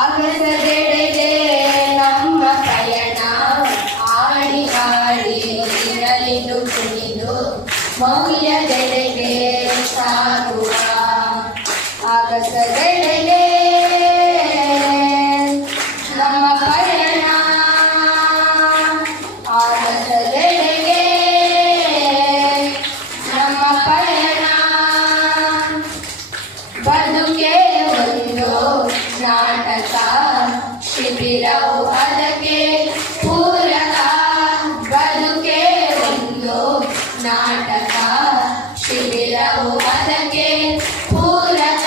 ಆಗಸದೆಡೆಗೆ ನಮ್ಮ ಪಯಣ ಆಡಿ ಆಡಿ ನಲಿದು ಕುಣಿದು ಮೌಲ್ಯದೆಡೆಗೆ ಸಾಗುವ. ಆಗಸದೆಡೆಗೆ ನಮ್ಮ ಪಯಣ ಆಗಸದೆಡೆಗೆ ನಮ್ಮ ಪಯಣ. ಬದುಕೆ ಒಂದು ನಾಟಕ ಶಿಬಿರವು ಅದಕ್ಕೆ ಪೂರಕ. ಬದುಕೆ ಒಂದು ನಾಟಕ ಶಿಬಿರವು ಅದಕ್ಕೆ ಪೂರಕ.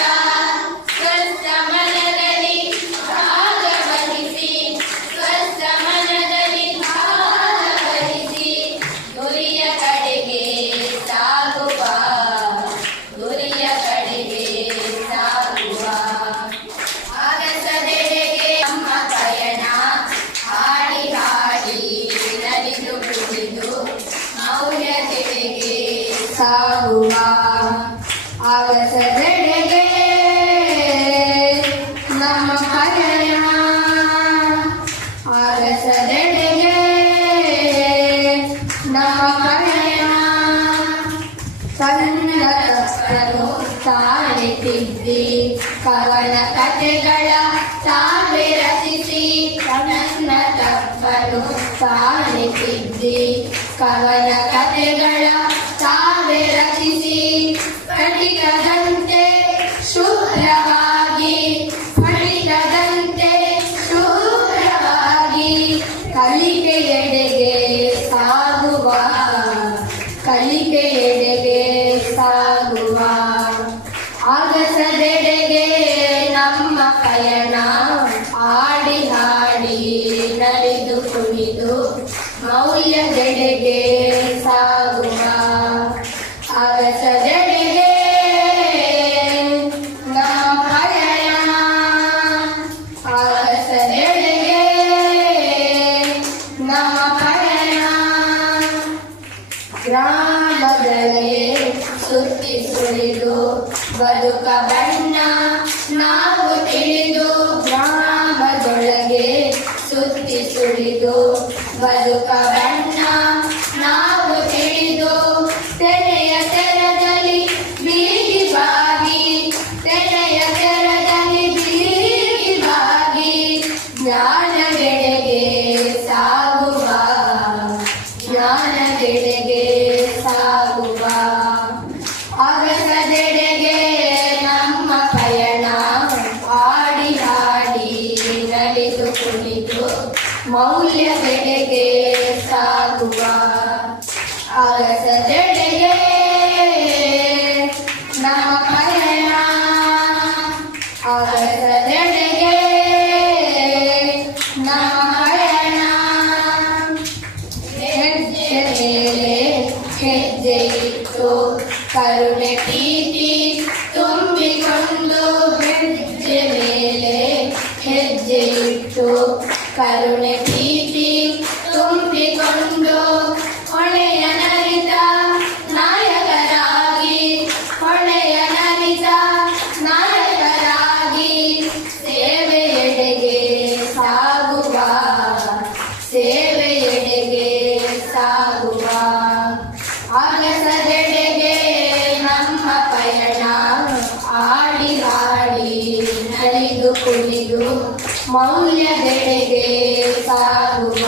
ಸ್ವಸ್ಥ ಮನದಲ್ಲಿ ಭಾಗವಹಿಸಿ ಸ್ವಸ್ಥ ಮನದಲ್ಲಿ ಭಾಗವಹಿಸಿ ಗುರಿಯ ಕಡೆಗೆ ಸಾಗುವ ಗುರಿಯ ಕಡೆಗೆ ಸಾಗುವ. ಆಗಸದೆಡೆಗೆ ನಮ್ಮ ಪಯಣ ಹಾಡಿ ಹಾಡಿ ನಲಿದು ಕುಣಿದು ಮೌಲ್ಯದೆಡೆಗೆ ಸಾಗುವ. ಆಗಸದೆಡೆಗೆ ನಮ್ಮ ಪಯಣ ಆಗಸದೆಡೆಗೆ ನಮ್ಮ ಪಯಣ. ಸಣ್ಣ ತಪ್ಪನು ತಾಳೆ ತಿದ್ದಿ ಕವನ ಕಥೆಗಳ ತಾವೇ ರಚಿಸಿ. ಸಣ್ಣ ತಪ್ಪನು ತಾಳೆ ತಿದ್ದಿ ಕವನ ಕಥೆಗಳ ತಾವೇ ರಚಿಸಿ. ಫಟಿಕದಂತೆ ಶುಭ್ರವಾಗಿ ಫಟಿಕದಂತೆ ಶುಭ್ರವಾಗಿ ಕಲಿಕೆಯೆಡೆಗೆ ಸಾಗುವ ಕಲಿಕೆಯೆಡೆಗೆ ಸಾಗುವ. ಆಗಸದೆಡೆಗೆ ನಮ್ಮ ಪಯಣ ಆಡಿ ಹಾಡಿ ನಲಿದು ಕುಣಿದು ಮೌಲ್ಯದೆಡೆಗೆ ಸಾಗುವ. ಆಗಸದೆಡೆಗೆ ನಮ್ಮ ಪಯಣ ಆಗಸದೆಡೆಗೆ ನಮ್ಮ ಪಯಣ. ಗ್ರಾಮದೊಳಗೆ ಸುತ್ತಿ ಸುಳಿದು ಬದುಕ ಬಣ್ಣ ನಾವು ತಿಳಿದು. ಗ್ರಾಮದೊಳಗೆ ಸುತ್ತಿ ಸುಳಿದು ಬದುಕ ಬಣ್ಣ ನಾವು ತಿಳಿದು. ತೆರೆಯ ತೆರದಲ್ಲಿ ಬೀಗಿ ಬಾಗಿ ತೆರೆಯ ತೆರದಲ್ಲಿ ಬೀಗಿ ಬಾಗಿ ಜ್ಞಾನದೆಡೆಗೆ ಸಾಗುವ ಜ್ಞಾನದೆಡೆಗೆ ಸಾಗುವ. ಆಗಸದೆಡೆಗೆ ನಮ್ಮ ಪಯಣ ಆಡಿ ಹಾಡಿ ನಲಿದು ಕುಣಿದು ಮೌಲ್ಯದೆಡೆಗೆ ಸಾಗುವ. ಆಗಸದೆಡೆಗೆ ನಮ್ಮ ಪಯಣ ಆಗಸದೆಡೆಗೆ ನಮ್ಮ ಪಯಣ. ಹೆಜ್ಜೆ ಮೇಲೆ ಹೆಜ್ಜೆ ಇಟ್ಟು ಕರುಣೆ ಪ್ರೀತಿ ತುಂಬಿಕೊಂಡು. ಹೆಜ್ಜೆ ಮೇಲೆ ಹೆಜ್ಜೆ ಇಟ್ಟು ಕರುಣೆ ಪ್ರೀತಿ ತುಂಬಿಕೊಂಡು ಹೊಳೆಯ ನರಿತ ನಾಯಕರಾಗಿ ಹೊಳೆಯ ನರಿತ ನಾಯಕರಾಗಿ ಸೇವೆಯೆಡೆಗೆ ಸಾಗುವ ಸೇವೆಯೆಡೆಗೆ ಸಾಗುವ. ಆಗಸದೆಡೆಗೆ ನಮ್ಮ ಪಯಣ ಆಡಿ ಹಾಡಿ ನಲಿದು ಕುಣಿದು ಮೌಲ್ಯದೆಡೆಗೆ ಸಾಗುವ.